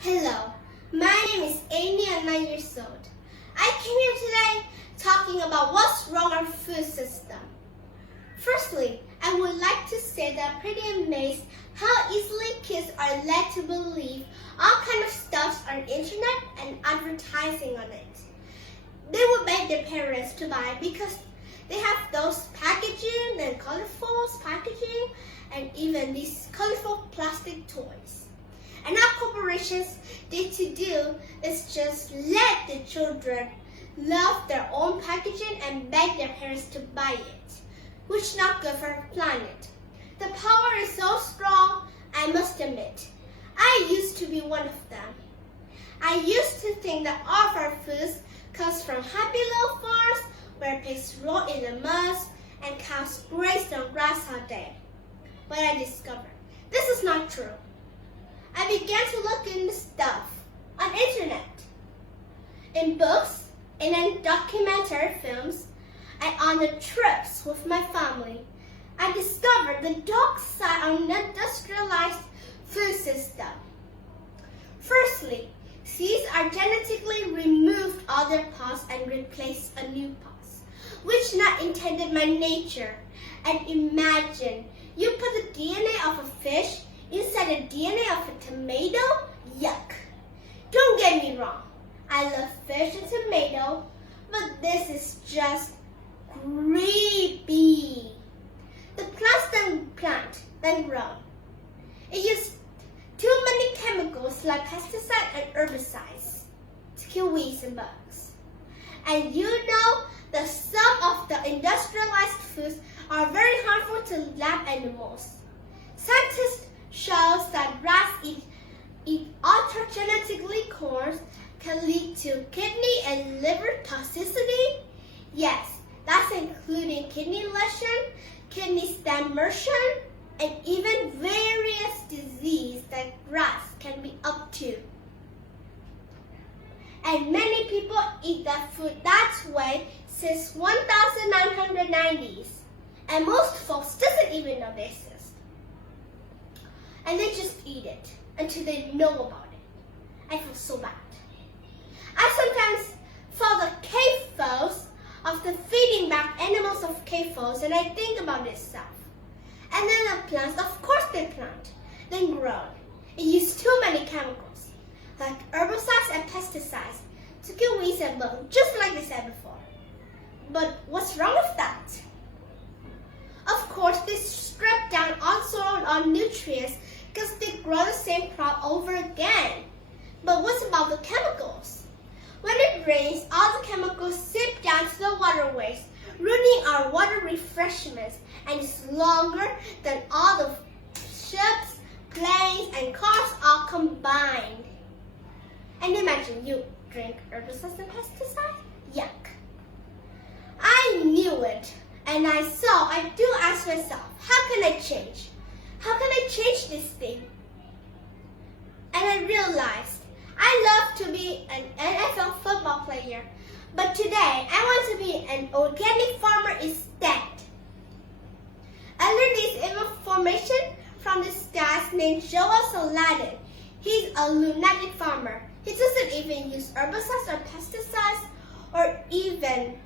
Hello, my name is Amy. I'm 9 years old. I came here today talking about what's wrong with our food system. Firstly, I would like to say that I'm pretty amazed how easily kids are led to believe all kind of stuff on the internet and advertising on it. They would beg their parents to buy because they have those packaging and colorful packaging and even these colorful plastic toys. And our corporations need to do is just let the children love their own packaging and beg their parents to buy it, which is not good for our planet. The power is so strong, I must admit. I used to be one of them. I used to think that all of our foods comes from happy little farms where pigs roll in the mud and cows graze on grass all day. But I discovered this is not true. I began to look into stuff on internet, in books, and in documentary films, and on the trips with my family. I discovered the dark side of the industrialized food system. Firstly, seeds are genetically removed all their parts and replaced a new parts, which not intended by nature. And imagine you put the DNA of a fish inside the DNA of a tomato? Yuck. Don't get me wrong. I love fish and tomato, but this is just creepy. The plants then grow. It uses too many chemicals like pesticides and herbicides to kill weeds and bugs. And you know that some of the industrialized foods are very harmful to lab animals. Scientists shows that rats eat altered genetically corn can lead to kidney and liver toxicity. Yes, that's including kidney lesion, kidney stem motion, and even various diseases that rats can be up to. And many people eat that food that way since 1990s, and most folks doesn't even know this. And they just eat it until they know about it. I feel so bad. I sometimes follow the cave photos of the feeding back animals of cave photos, and I think about this stuff. And then the plants, of course they plant, then grow. It uses too many chemicals, like herbicides and pesticides, to kill weeds and bugs, just like I said before. But what's wrong with that? Of course, they strip down all soil on nutrients because they grow the same crop over again. But what's about the chemicals? When it rains, all the chemicals seep down to the waterways, ruining our water refreshments, and it's longer than all the ships, planes, and cars all combined. And imagine you drink herbicides and pesticides? Yuck. I knew it, and I do ask myself, how can I change? How can I change this thing? And I realized I love to be an NFL football player, but today I want to be an organic farmer instead. I learned this information from this guy named Joel Saladin. He's a lunatic farmer. He doesn't even use herbicides or pesticides or even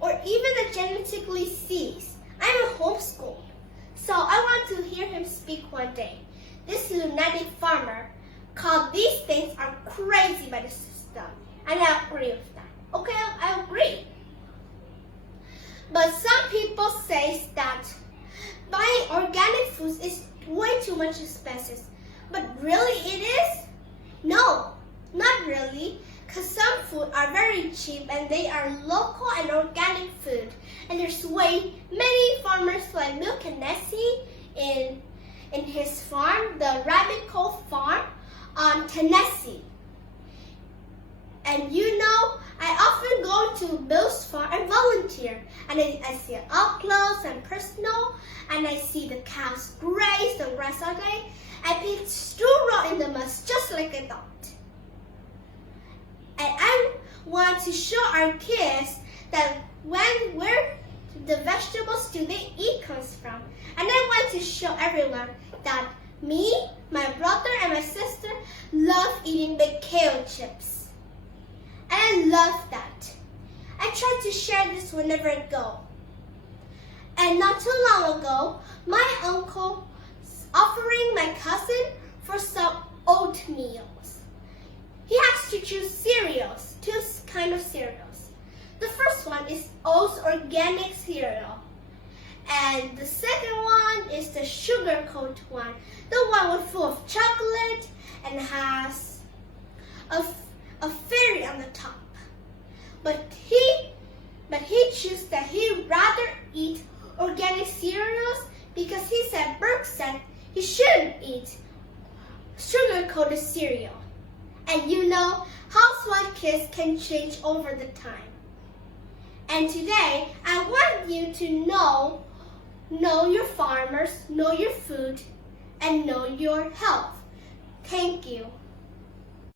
the genetically seeds. I'm a homeschool. So I want to hear him speak one day. This lunatic farmer called these things are crazy by the system. And I agree with that. Okay, I agree. But some people say that buying organic foods is way too much expensive. But really it is? No, not really. Because some food are very cheap and they are local and organic food. And there's way many farmers like Milk and Nessie in his farm, the Rabbit Cove Farm on Tennessee. And you know, I often go to Bill's farm and volunteer. And I see it up close and personal. And I see the cows graze on grass all day. And pigs still roll in the mud just like I thought. And I want to show our kids that where the vegetables do they eat comes from. And I want to show everyone that me, my brother, and my sister love love eating potato chips. And I love that. I try to share this whenever I go. And not too long ago, my uncle was offering my cousin for some oatmeal. He has to choose cereals, two kinds of cereals. The first one is Oats organic cereal. And the second one is the sugar-coated one, the one with full of chocolate and has a fairy on the top. But he chose that he'd rather eat organic cereals because Burke said he shouldn't eat sugar-coated cereal. And you know, housewife kids can change over the time. And today, I want you to know your farmers, know your food, and know your health. Thank you.